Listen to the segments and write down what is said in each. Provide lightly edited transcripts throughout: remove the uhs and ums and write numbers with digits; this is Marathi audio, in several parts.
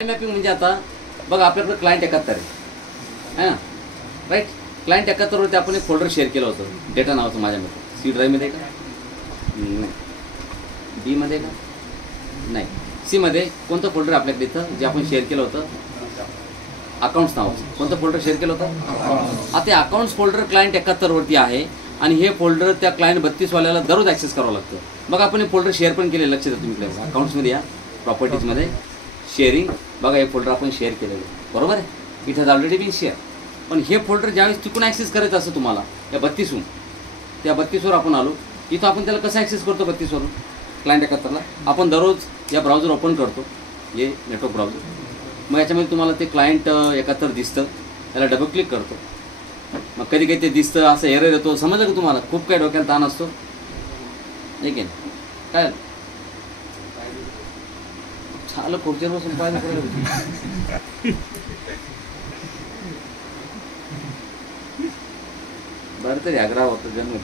मॅपिंग म्हणजे आता बघा आपल्याकडे क्लायंट 71 आहे ना, राईट. क्लायंट 71 वरती आपण एक फोल्डर शेअर केलं होतं डेटा नावाचं माझ्यामध्ये. सी ड्राईव्हमध्ये का नाही, बी मध्ये का नाही, सी मध्ये कोणतं फोल्डर आपल्याकडे इथं जे आपण शेअर केलं होतं अकाउंट्स नावाचं. कोणतं फोल्डर शेअर केलं होतं? आता अकाउंट्स फोल्डर क्लायंट 71 वरती आहे आणि हे फोल्डर त्या क्लायंट 32 वाल्याला दररोज ॲक्सेस करावं लागतं. मग आपण हे फोल्डर शेअर पण केले, लक्ष द्या तुम्ही. अकाउंट्समध्ये या, प्रॉपर्टीजमध्ये शेअरिंग बघा, हे फोल्डर आपण शेअर केलेलं बरोबर आहे. It has already been share. पण हे फोल्डर ज्यावेळेस तिकून ॲक्सेस करायचं असं तुम्हाला या 32हून, त्या 32वर आपण आलो. इथं आपण त्याला कसं ॲक्सेस करतो 32वरून क्लायंट 71ला? आपण दररोज या ब्राउझर ओपन करतो, हे नेटवर्क ब्राउझर. मग याच्यामध्ये तुम्हाला ते क्लायंट 71 दिसतं, त्याला डबल क्लिक करतो. मग कधी कधी ते दिसतं, असं एरर येतो, समजलं का तुम्हाला? खूप काही डोक्याला ताण असतो, ठीक आहे काय झालं? खुर्चीवर बसून पाहिजे बरं तरी आग्रह होतो जन्म.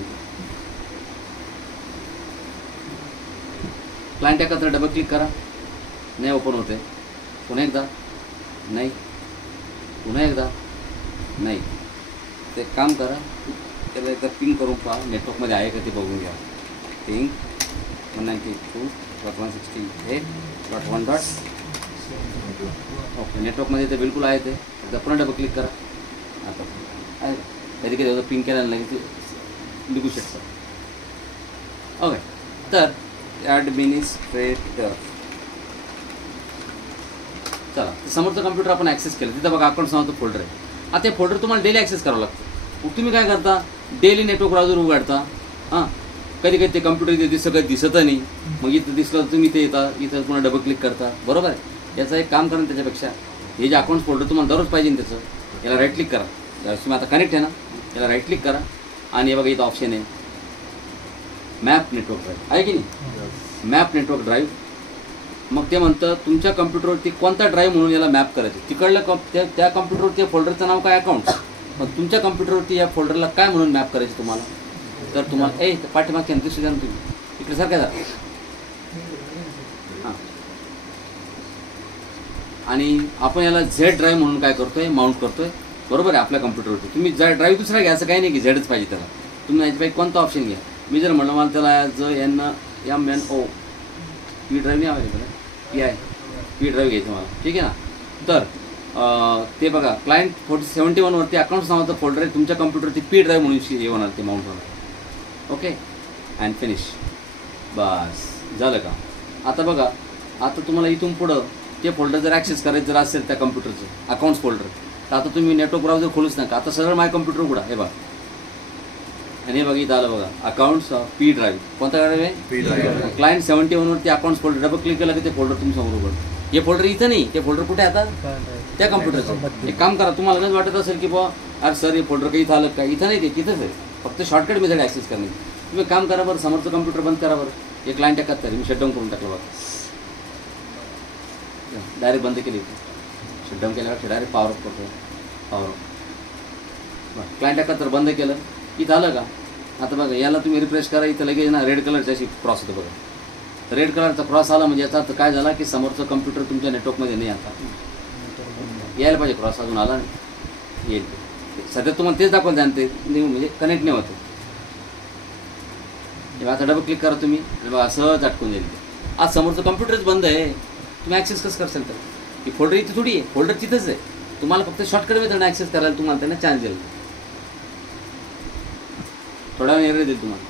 क्लायंट 71 डबल क्लिक करा, नाही ओपन होते. पुन्हा एकदा नाही, पुन्हा एकदा नाही. ते काम करा, त्याला एकदा पिंग करून पहा नेटवर्कमध्ये आहे का ते बघून घ्या. पिंग 192.168.1. ओके, नेटवर्कमध्ये ते बिलकुल आहे. ते एकदा पुन्हा डबल क्लिक करा. आता आहे कधी कधी होतं पिंग केल्यानं नाही ते निघू शकतं. ओके, तर ॲडमिनिस्ट्रेटर चला, समोरचं कम्प्युटर आपण ॲक्सेस केलं. तिथं बघा अकाउंट्स नावाचं फोल्डर आहे. आता ते फोल्डर तुम्हाला डेली ॲक्सेस करावं लागतं. मग तुम्ही काय करता? डेली नेटवर्क ब्राउझर उघडता. हां, कधी कधी ते कम्प्युटर इथे दिसतं, कधी दिसत नाही. मग इथं दिसलं तर तुम्ही इथे येता, इथं पुन्हा डबल क्लिक करता, बरोबर आहे. याचं एक काम करा त्याच्यापेक्षा, हे जे अकाउंट्स फोल्डर तुम्हाला दररोज पाहिजे त्याचं, याला राईट क्लिक करा. तुम्ही आता कनेक्ट आहे ना, याला राईट क्लिक करा आणि हे बघा इथं ऑप्शन आहे मॅप नेटवर्क ड्राईव्ह, आहे की नाही? Map network drive. मग ते म्हणतं तुमच्या कम्प्युटरवरती कोणता ड्राईव्ह म्हणून याला मॅप करायचं. तिकडलं त्या कम्प्युटरवरती फोल्डरचं नाव काय? अकाउंट्स. मग तुमच्या कम्प्युटरवरती या फोल्डरला काय म्हणून मॅप करायचं तुम्हाला? तर तुम्हाला पाठीमागच्या दिसू द्या ना, तुम्ही इकडे सारख्या जा. हां, आणि आपण याला झेड ड्राईव्ह म्हणून काय करतोय? माउंट करतोय, बरोबर आहे. आपल्या कम्प्युटरवरती तुम्ही ड्राईव्ह दुसरा घ्या, असं काही नाही की झेडच पाहिजे त्याला. तुम्ही याच्यापैकी कोणता ऑप्शन घ्या. मी जर म्हणलं मला त्याला MNO पी ड्राईव्ह नाही अवेलेबल आहे, पी ड्राईव्ह घ्यायचं मला, ठीक आहे ना. तर ते बघा क्लायंट 71 वरती अकाउंट्स नावाचं फोल्डर आहे. तुमच्या कम्प्युटरवरती पी ड्राईव्ह म्हणून हे होणार, ते माउंट होणार. Okay, and finish. बस झालं का? आता बघा, आता तुम्हाला इथून पुढं ते फोल्डर जर ॲक्सेस करायचं जर असेल त्या कम्प्युटरचं अकाउंट्स फोल्डर, तर आता तुम्ही नेटवर्क ब्राउझर खोलूच नका. आता सरळ माय कम्प्युटर उघडा, हे बघा. आणि हे बघा इथं आलं बघा अकाउंट्स पी ड्राईव्ह. कोणता ड्राईव्ह आहे? P drive. क्लायंट 71 वरती अकाउंट्स फोल्डर डबल क्लिक केलं की ते फोल्डर तुम्ही समोर उघड. हे फोल्डर इथं नाही, ते फोल्डर कुठे आता? त्या कम्प्युटरचं. एक काम करा, तुम्हाला लगेच वाटत असेल की बुवा अरे सर हे फोल्डर काही इथं आलं का? इथं नाही, ते तिथंच आहे. फक्त शॉर्टकट मेथड ॲक्सेस करणे. तुम्ही काम करा बरं, समोरचं कम्प्युटर बंद करा बरं. हे क्लायंट 71 मी शटडाऊन करून टाकलं बघा, डायरेक्ट बंद केली. शटडाऊन केल्यावर डायरेक्ट पॉवर ऑफ करतो, पॉवर ऑफ. बरं, क्लायंट 71 बंद केलं. इथं आलं का? आता बघा याला तुम्ही रिफ्रेश करा, इथं लगेच ना रेड कलरच्या अशी क्रॉस होतं बघा. रेड कलरचा क्रॉस आला म्हणजे याचा अर्थ काय झाला की समोरचं कम्प्युटर तुमच्या नेटवर्कमध्ये नाही. आता यायला पाहिजे क्रॉस, अजून आला नाही, येईल. सध्या तुम्हाला तेच दाखवलं जाणं, ते म्हणजे कनेक्ट नाही होतं. आता डबल क्लिक करा तुम्ही आणि बघा असंच अटकून जाईल. आज समोरचं कम्प्युटरच बंद आहे, तुम्ही ॲक्सेस कसं करशाल? तर की फोल्डर इथे थोडी आहे, फोल्डर तिथंच आहे. तुम्हाला फक्त शॉर्टकट मेथड ॲक्सेस करायला तुम्हाला त्यांना चान्स देईल. थोडा वेळ एरर देईल तुम्हाला.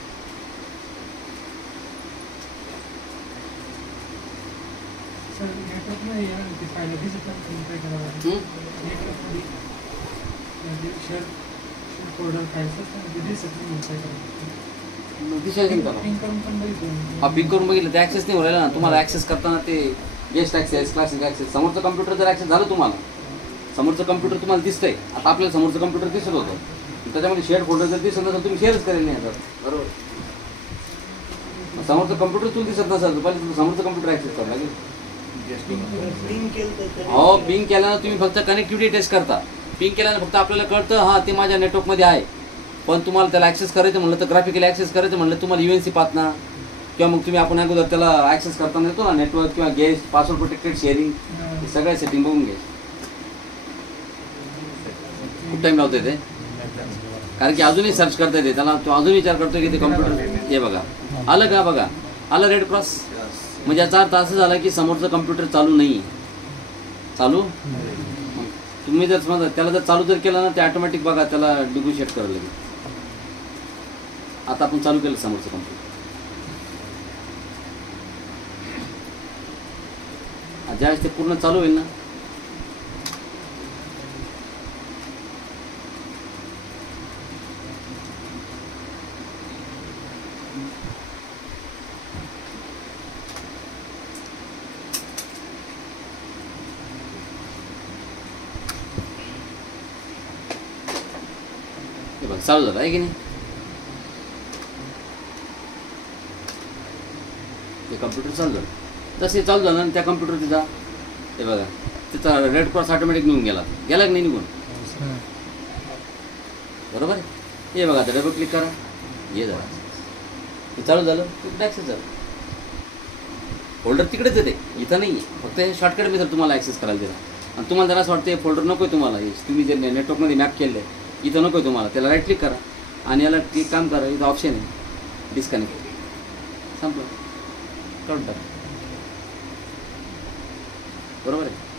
हा पिक करून बघितलं ते ॲक्सेस नाही व्हायला ना. तुम्हाला ॲक्सेस करताना ते गेस्ट ॲक्सेस, क्लासिक ॲक्सेस, समोरचं कम्प्युटर जर ॲक्सेस झालं तुम्हाला, समोरचं कम्प्युटर तुम्हाला दिसतंय. आता आपल्याला समोरचं कम्प्युटर दिसत होतं, त्याच्यामध्ये शेअर फोल्डर जर दिसत नसेल तुम्ही शेअरच करेल नाही आता, बरोबर. समोरचं कम्प्युटर तुम्ही दिसत नसेल तर पहिले समोरचं कम्प्युटर ॲक्सेस करावं लागेल. हो, पिंग केल्यानं तुम्ही फक्त कनेक्टिव्हिटी टेस्ट करता. पिंग केल्यानं फक्त आपल्याला कळतं हां ते माझ्या नेटवर्कमध्ये आहे. पण तुम्हाला त्याला ॲक्सेस करायचं म्हणलं तर ग्राफिकली ॲक्सेस करायचं म्हणलं तुम्हाला UNC पाथना किंवा मग तुम्ही आपण अगोदर त्याला ॲक्सेस करताना येतो ना नेटवर्क किंवा गेस्ट पासवर्ड प्रोटेक्टेड शेअरिंग सगळ्या सेटिंग बघून घे. खूप टाईम लावतोय ते, कारण की अजूनही सर्च करता येते त्याला. तो अजून विचार करतोय की ते कम्प्युटर हे बघा आलं का, बघा आलं रेड क्रॉस. म्हणजे याचा अर्थ असं झाला की समोरचं कम्प्युटर चालू नाही. चालू तुम्ही जर समजा त्याला जर चालू जर केलं ना ते ऑटोमॅटिक बघा त्याला डिग्युशिएट करायला लागेल. आता आपण चालू केलं समोरचं कम्प्युटर. ज्यावेळेस ते पूर्ण चालू होईल ना हे बघ चालू झालं आहे की नाही. ते कम्प्युटर चालू झालं. तसे चालू झालं आणि त्या कम्प्युटर तिचा हे बघा तिचा रेड क्रॉस ऑटोमॅटिक निघून गेला की नाही निघून. बरोबर आहे. हे बघा आता डबल क्लिक करा, हे झालं ते चालू झालं. तिकडे ॲक्सेस झालं. फोल्डर तिकडेच येते, इथं नाही आहे. फक्त हे शॉर्टकट मेथड तुम्हाला ॲक्सेस करायला दिला. आणि तुम्हाला जर असं वाटतं हे फोल्डर नको आहे तुम्हाला, तुम्ही जे नेटवर्कमध्ये मॅप केलं आहे इथं नको आहे तुम्हाला, त्याला राईट क्लिक करा आणि याला क्लिक काम करा. इथं ऑप्शन आहे डिस्कनेक्ट, संपलं, काढून टाका. बरोबर आहे.